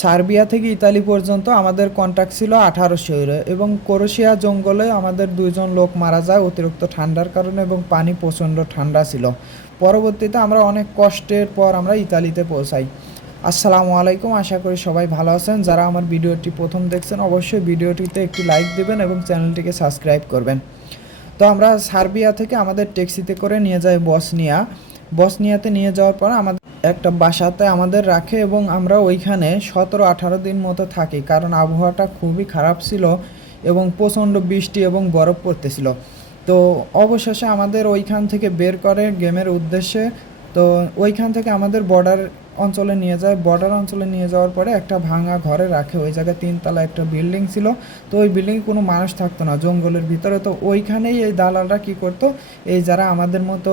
Serbia থেকে Italy পর্যন্ত আমাদের কন্ট্যাক্ট ছিল 1800 ইউরো এবং ক্রোয়েশিয়া জঙ্গলে আমাদের 2জন লোক মারা যায় অতিরিক্ত ঠান্ডার কারণে এবং পানি প্রচণ্ড ঠান্ডা ছিল। পরবর্তীতে আমরা অনেক কষ্টের পর আমরা ইতালিতে পৌঁছাই। আসসালামু আলাইকুম, আশা করি সবাই ভালো আছেন। যারা আমার ভিডিওটি প্রথম দেখছেন অবশ্যই ভিডিওটিতে একটি লাইক দেবেন এবং চ্যানেলটিকে সাবস্ক্রাইব করবেন। তো আমরা সার্বিয়া থেকে আমাদের ট্যাক্সিতে করে নিয়ে যাই বসনিয়াতে নিয়ে যাওয়ার পর আমাদের একটা বাসাতে আমাদের রাখে এবং আমরা ওইখানে 17-18 দিন মতো থাকি, কারণ আবহাওয়াটা খুবই খারাপ ছিল এবং প্রচণ্ড বৃষ্টি এবং বরফ পড়তেছিল। তো অবশেষে আমাদের ওইখান থেকে বের করে গেমের উদ্দেশ্যে। তো ওইখান থেকে আমাদের বর্ডার অঞ্চলে নিয়ে যায়। বর্ডার অঞ্চলে নিয়ে যাওয়ার পরে একটা ভাঙা ঘরে রাখে। ওই জায়গায় 3 তলা একটা বিল্ডিং ছিল। তো ওই বিল্ডিংয়ে কোনো মানুষ থাকতো না, জঙ্গলের ভিতরে। তো ওইখানেই এই দালালরা কী করতো, এই যারা আমাদের মতো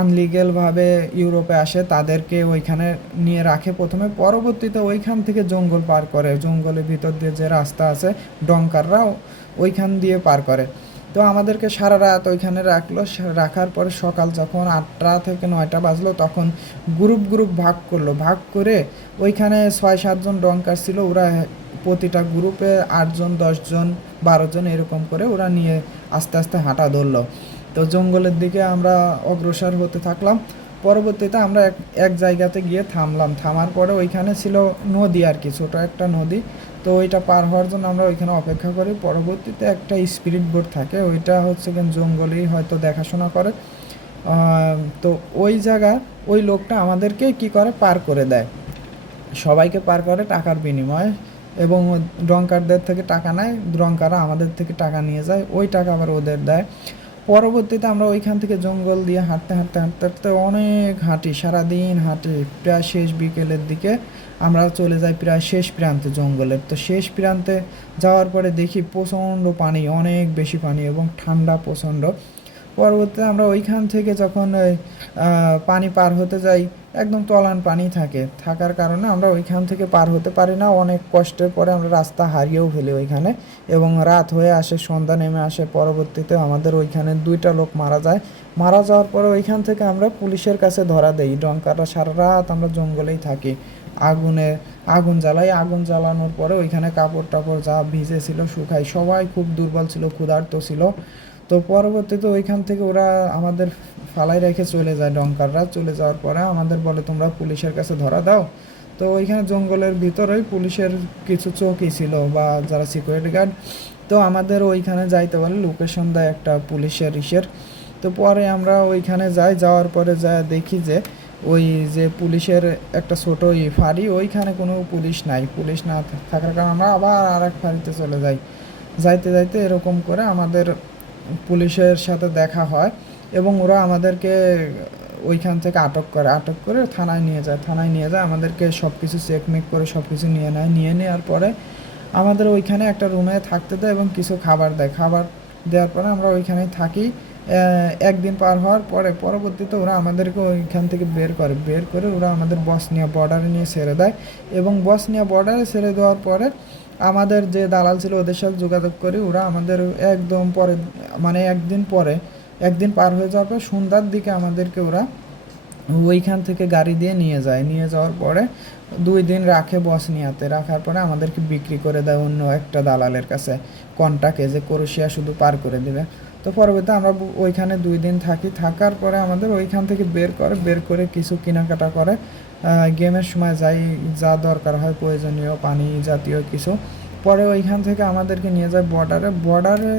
আনলিগেলভাবে ইউরোপে আসে তাদেরকে ওইখানে নিয়ে রাখে প্রথমে। পরবর্তীতে ওইখান থেকে জঙ্গল পার করে, জঙ্গলের ভিতর দিয়ে যে রাস্তা আছে ডঙ্কাররা ওইখান দিয়ে পার করে। তো আমাদেরকে সারা রাত ওইখানে রাখলো। রাখার পরে সকাল যখন 8টা থেকে 9টা বাজলো তখন গ্রুপ ভাগ করলো। ভাগ করে ওইখানে 6-7 জন ডঙ্কার ছিল। ওরা প্রতিটা গ্রুপে 8 জন 10 জন 12 জন এরকম করে ওরা নিয়ে আস্তে আস্তে হাঁটা ধরলো। তো জঙ্গলের দিকে আমরা অগ্রসর হতে থাকলাম। পরবর্তীতে আমরা এক জায়গাতে গিয়ে থামলাম। থামার পরে ওইখানে ছিল নদী আর কি, ছোটো একটা নদী। তো ওইটা পার হওয়ার জন্য আমরা ওইখানে অপেক্ষা করি। পরবর্তীতে একটা স্পিরিট বোট থাকে, ওইটা হচ্ছে কিন্তু জঙ্গলেই হয়তো দেখাশোনা করে। তো ওই জায়গা ওই লোকটা আমাদেরকে কি করে পার করে দেয়, সবাইকে পার করে টাকার বিনিময়ে। এবং ড্রঙ্কারদের থেকে টাকা নেয়, ড্রঙ্কাররা আমাদের থেকে টাকা নিয়ে যায়, ওই টাকা আবার ওদের দেয়। পরবর্তীতে আমরা ওইখান থেকে জঙ্গল দিয়ে হাঁটতে অনেক হাঁটি, সারাদিন হাঁটি। প্রায় শেষ বিকেলের দিকে আমরা চলে যাই প্রায় শেষ প্রান্তে জঙ্গলের। তো শেষ প্রান্তে যাওয়ার পরে দেখি প্রচণ্ড পানি, অনেক বেশি পানি এবং ঠান্ডা প্রচণ্ড। পরবর্তীতে আমরা ওইখান থেকে যখন পানি পার হতে যাই, একদম তলান পানি থাকার কারণে আমরা ওইখান থেকে পার হতে পারি না। অনেক কষ্টের পরে আমরা রাস্তা হারিয়েও ফেলি ওইখানে এবং রাত হয়ে আসে, সন্ধ্যা নেমে আসে। পরবর্তীতে আমাদের ওইখানে 2টা লোক মারা যায়। মারা যাওয়ার পরে ওইখান থেকে আমরা পুলিশের কাছে ধরা দেই। ডঙ্কাররা সারা রাত আমরা জঙ্গলেই থাকি, আগুন জ্বালাই। আগুন জ্বালানোর পরে ওইখানে কাপড় টাপড় যা ভিজে ছিল শুকাই। সবাই খুব দুর্বল ছিল, ক্ষুধার্ত ছিল। তো পরবর্তীতে ওইখান থেকে ওরা আমাদের ফালাই রেখে চলে যায়। ডঙ্কাররা চলে যাওয়ার পরে আমাদের বলে তোমরা পুলিশের কাছে ধরা দাও। তো ওইখানে জঙ্গলের ভিতরেই পুলিশের কিছু চৌকি ছিল বা যারা সিকিউরিটি গার্ড। তো আমাদের ওইখানে যাইতে বলে, লোকেশন দেয় একটা পুলিশের ইসের। তো পরে আমরা ওইখানে যাওয়ার পরে দেখি যে ওই যে পুলিশের একটা ছোটো ফাঁড়ি, ওইখানে কোনো পুলিশ নাই। পুলিশ না থাকার কারণে আমরা আবার আরেক ফাঁড়িতে চলে যাই। যাইতে এরকম করে আমাদের পুলিশের সাথে দেখা হয় এবং ওরা আমাদেরকে ওইখান থেকে আটক করে থানায় নিয়ে যায়। আমাদেরকে সব কিছু চেকমেক করে সব কিছু নিয়ে নেওয়ার পরে আমাদের ওইখানে একটা রুমে থাকতে দেয় এবং কিছু খাবার দেয়। খাবার দেওয়ার পরে আমরা ওইখানেই থাকি। একদিন পার হওয়ার পরে পরবর্তীতে ওরা আমাদেরকে ওইখান থেকে বের করে ওরা আমাদের বসনিয়া বর্ডারে নিয়ে ছেড়ে দেয়। এবং বসনিয়া বর্ডারে ছেড়ে দেওয়ার পরে আমাদের যে দালাল ছিল ওদের সাথে যোগাযোগ করি। ওরা আমাদের একদম পরে, মানে একদিন পার হয়ে যাওয়ার পর সন্ধ্যার দিকে আমাদেরকে ওরা ওইখান থেকে গাড়ি দিয়ে নিয়ে যাওয়ার পরে 2 দিন রাখে বসনিয়াতে। রাখার পরে আমাদেরকে বিক্রি করে দেয় অন্য একটা দালালের কাছে, কন্টাকে, যে ক্রোয়েশিয়া শুধু পার করে দেবে। তো পরবর্তীতে আমরা ওইখানে 2 দিন থাকার পরে আমাদের ওইখান থেকে বের করে কিছু কেনাকাটা করে গেমের সময় যা দরকার হয় প্রয়োজনীয় পানি জাতীয় কিছু। পরে ওইখান থেকে আমাদেরকে নিয়ে যায় বর্ডারে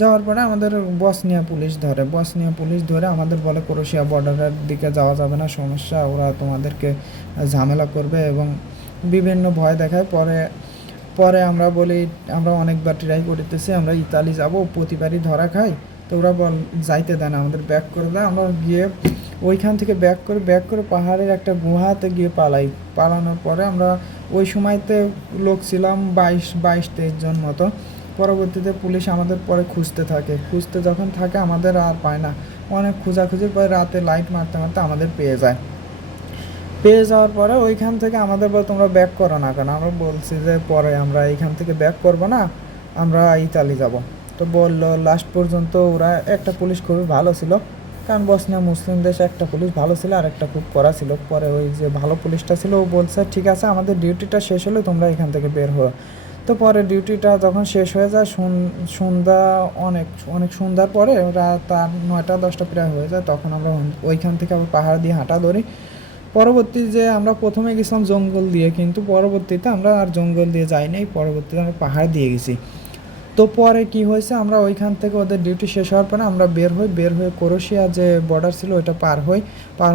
যাওয়ার পরে আমাদের বসনিয়া পুলিশ ধরে আমাদের বলে ক্রোয়েশিয়া বর্ডারের দিকে যাওয়া যাবে না, সমস্যা, ওরা তোমাদেরকে ঝামেলা করবে এবং বিভিন্ন ভয় দেখায়। পরে আমরা বলি আমরা অনেকবার ট্রাই করতেছি, আমরা ইতালি যাব, প্রতিবারই ধরা খাই। তো ওরা যাইতে দেয় না, আমাদের ব্যাক করে দেয়। আমরা গিয়ে ওইখান থেকে ব্যাক করে পাহাড়ের একটা গুহাতে গিয়ে পালানোর পরে আমরা ওই সময়তে লোক ছিলাম 22-23 জন মতো। পরবর্তীতে পুলিশ আমাদের পরে খুঁজতে যখন থাকে আমাদের আর পায় না। অনেক খোঁজাখুঁজির পরে রাতে লাইট মারতে আমাদের পেয়ে যাওয়ার পরে ওইখান থেকে আমাদের বলে তোমরা ব্যাক করো না কেন। আমরা বলছি যে পরে আমরা এইখান থেকে ব্যাক করবো না, আমরা ইতালি যাব। তো বললো লাস্ট পর্যন্ত ওরা, একটা পুলিশ খুবই ভালো ছিল, কারণ বসনিয়া মুসলিম দেশ, একটা পুলিশ ভালো ছিল আর একটা খুব কড়া ছিল। পরে ওই যে ভালো পুলিশটা ছিল ও বলছে ঠিক আছে আমাদের ডিউটিটা শেষ হলে তোমরা এখান থেকে বের হো। তো পরে ডিউটিটা যখন শেষ হয়ে যায় সন্ধ্যা অনেক অনেক সন্ধ্যার পরে রাত 9টা 10টা প্রায় হয়ে যায়, তখন আমরা ওইখান থেকে আবার পাহাড় দিয়ে হাঁটা ধরি। পরবর্তী যে আমরা প্রথমে গেছিলাম জঙ্গল দিয়ে, কিন্তু পরবর্তীতে আমরা আর জঙ্গল দিয়ে যাইনি, পরবর্তীতে আমরা পাহাড় দিয়ে গেছি। তো পরে কি হয়েছে, আমরা ওইখান থেকে ওদের ডিউটি শেষ হওয়ার পরে আমরা বের হয়ে ক্রোয়েশিয়া যে বর্ডার ছিল ওইটা পার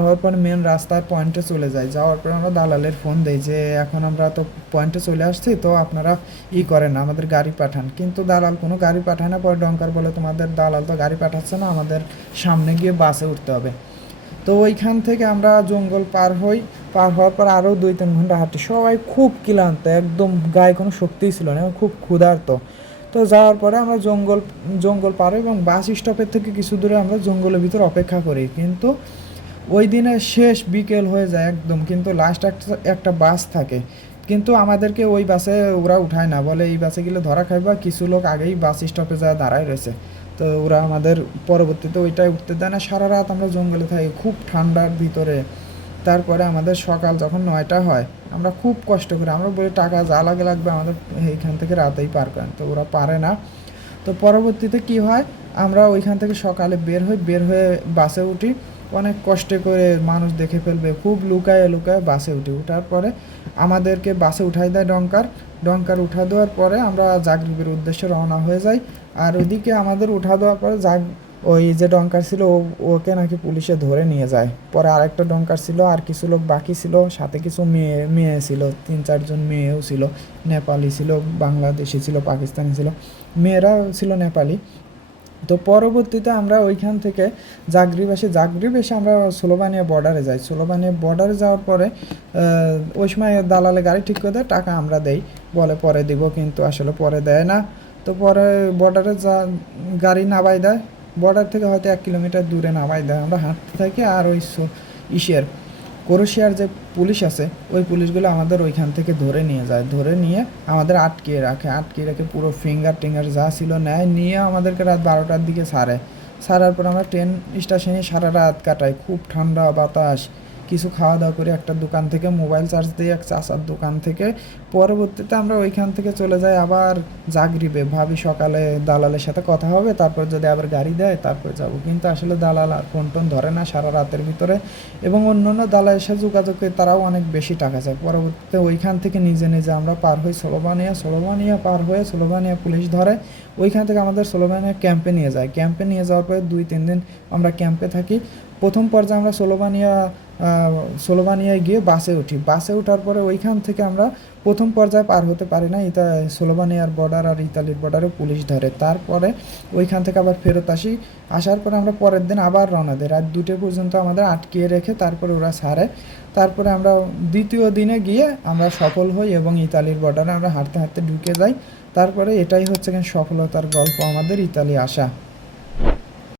হওয়ার পরে মেন রাস্তার পয়েন্টে চলে যাই। যাওয়ার পরে আমরা দালালের ফোন দিই যে এখন আমরা তো পয়েন্টে চলে আসছি, তো আপনারা করেন আমাদের গাড়ি পাঠান। কিন্তু দালাল কোনো গাড়ি পাঠায় না। পরে ডঙ্কার বলে তোমাদের দালাল তো গাড়ি পাঠাচ্ছে না, আমাদের সামনে গিয়ে বাসে উঠতে হবে। তো ওইখান থেকে আমরা জঙ্গল পার হওয়ার পর আরও 2-3 ঘন্টা হাঁটি। সবাই খুব ক্লান্ত, একদম গায়ে কোনো শক্তিই ছিল না, খুব ক্ষুধার্ত। তো যাওয়ার পরে আমরা জঙ্গল পার হই এবং বাস স্টপের থেকে কিছু দূরে আমরা জঙ্গলের ভিতর অপেক্ষা করি। কিন্তু ওই দিনে শেষ বিকেল হয়ে যায় একদম, কিন্তু লাস্ট একটা বাস থাকে, কিন্তু আমাদেরকে ওই বাসে ওরা উঠায় না, বলে এই বাসে গেলে ধরা খাইবা। কিছু লোক আগেই বাস স্টপে যা দাঁড়ায় রয়েছে, তো ওরা আমাদের পরবর্তীতে ওইটাই উঠতে দেয় না। সারা রাত আমরা জঙ্গলে থাকি খুব ঠান্ডার ভিতরে। তারপরে আমাদের সকাল যখন 9টা হয় আমরা খুব কষ্ট করি, আমরা বলি টাকা যা লাগবে আমাদের এইখান থেকে রাতেই পার করেন, তো ওরা পারে না। তো পরবর্তীতে কি হয়, আমরা ওইখান থেকে সকালে বের হয়ে বাসে উঠি। অনেক কষ্টে করে, মানুষ দেখে ফেলবে, খুব লুকায় বাসে ওঠার পরে আমাদেরকে বাসে উঠাই দেয় ডঙ্কার উঠা দেওয়ার পরে আমরা জাগরিবের উদ্দেশ্যে রওনা হয়ে যাই। আর ওইদিকে আমাদের উঠা দেওয়ার পরে ওই যে ডঙ্কার ছিল ওকে নাকি পুলিশে ধরে নিয়ে যায়। পরে আরেকটা ডঙ্কার ছিল, আর কিছু লোক বাকি ছিল, সাথে কিছু মেয়ে ছিল, 3-4জন মেয়েও ছিল, নেপালি ছিল, বাংলাদেশি ছিল, পাকিস্তানি ছিল, মেয়েরা ছিল নেপালি। তো পরবর্তীতে আমরা ওইখান থেকে জাগরিব এসে আমরা স্লোভানিয়া বর্ডারে যাই। স্লোভানিয়া বর্ডারে যাওয়ার পরে ওই সময় দালালে গাড়ি ঠিক করে দেয়, টাকা আমরা দেই, বলে পরে দিব, কিন্তু আসলে পরে দেয় না। তো পরে বর্ডারে গাড়ি নামাই দেয়, বর্ডার থেকে হয়তো 1 কিলোমিটার দূরে নামাই দেয়। আমরা হাঁটতে থাকি, আর ওই ক্রোয়েশিয়ার যে পুলিশ আছে ওই পুলিশগুলো আমাদের ওইখান থেকে ধরে নিয়ে আমাদের আটকে রেখে পুরো ফিঙ্গার যা ছিল নিয়ে আমাদেরকে রাত 12টার দিকে ছাড়ার পর আমরা ট্রেন স্টেশনে সারা রাত কাটাই, খুব ঠান্ডা বাতাস। কিছু খাওয়া দাওয়া করে একটা দোকান থেকে মোবাইল চার্জ দিয়ে, এক চাচার দোকান থেকে। পরবর্তীতে আমরা ওইখান থেকে চলে যাই আবার জাগরিবে, ভাবি সকালে দালালের সাথে কথা হবে, তারপর যদি আবার গাড়ি দেয় তারপর যাব। কিন্তু আসলে দালাল আর ফোন টোন ধরে না সারা রাতের ভিতরে, এবং অন্যান্য দালালের সাথে যোগাযোগ করে তারাও অনেক বেশি টাকা চায়। পরবর্তীতে ওইখান থেকে নিজে আমরা পার হই স্লোভানিয়া পার হয়ে স্লোভানিয়া পুলিশ ধরে। ওইখান থেকে আমাদের স্লোভানিয়া ক্যাম্পে নিয়ে যাওয়ার পরে 2-3 দিন আমরা ক্যাম্পে থাকি। প্রথম পর্যায়ে আমরা স্লোভানিয়ায় গিয়ে বাসে ওঠার পরে ওইখান থেকে আমরা প্রথম পর্যায়ে পার হতে পারি না, স্লোভানিয়ার বর্ডার আর ইতালির বর্ডারে পুলিশ ধরে। তারপরে ওইখান থেকে আবার ফেরত আসার পরে আমরা পরের দিন আবার রওনা দিই, রাত 2টা পর্যন্ত আমাদের আটকিয়ে রেখে তারপরে ওরা ছাড়ে। তারপরে আমরা দ্বিতীয় দিনে গিয়ে আমরা সফল হই এবং ইতালির বর্ডারে আমরা হাঁটতে ঢুকে যাই। তারপরে এটাই হচ্ছে সফলতার গল্প আমাদের ইতালি আসা।